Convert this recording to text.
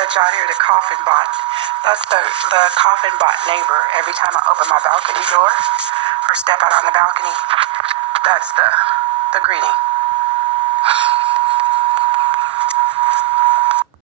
let y'all hear the coffin bot. That's the coffin bot neighbor. Every time I open my balcony door or step out on the balcony, that's the greeting.